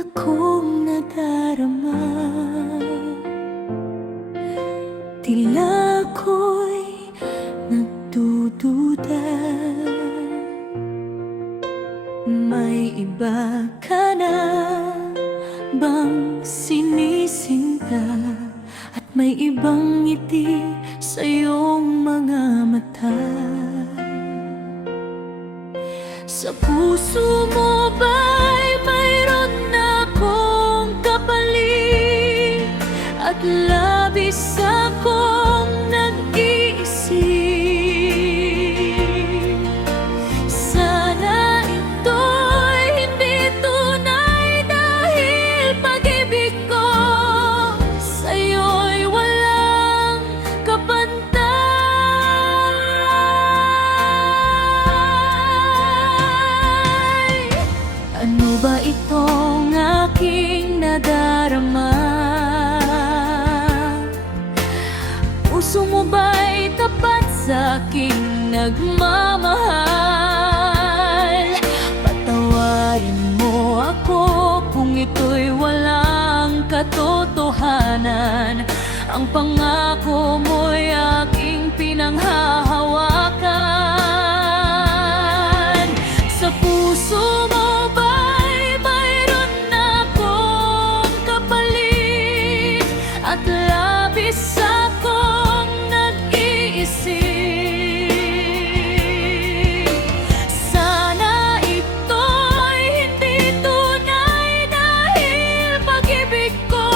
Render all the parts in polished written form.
akong nadarama. Tila ako'y nagdududa. May iba ka na bang sinisinta? At may ibang ngiti sa iyong mga mata. Sa puso mo ba'y mayroon na akong kapalit? At labis akong nag-iisip. Sana ito'y hindi tunay, dahil pag-ibig ko sa'yo'y walang kapantay. Ano ba itong aking nadarama? Puso mo ba'y tapat sa aking nagmamahal? Patawarin mo ako kung ito'y walang katotohanan. Ang pangako mo'y aking pinanghahawakan. Sa puso mo ba'y mayroon na akong kapalit? At labis akong nag-iisip. Sana ito'y hindi tunay, dahil pag-ibig ko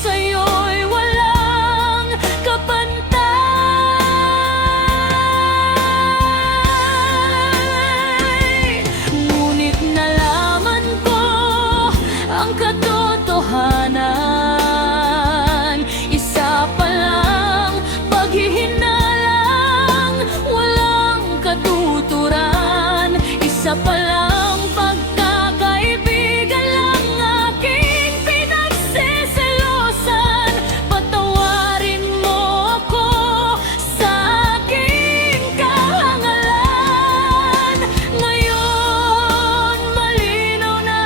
sa'yo'y walang kapantay. Ngunit nalaman ko ang katotohanan. Isa pa lang paghihinalang, walang katuturan. Isa pa lang pagkakaibigan lang aking pinagseselosan. Patawarin mo ako sa aking kahangalan. Ngayon malinaw na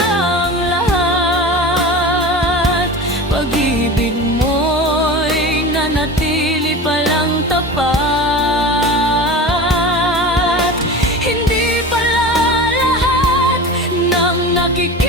ang lahat. Pag-ibig mo'y nanatili palang tapat. Hindi pala lahat ng nakikita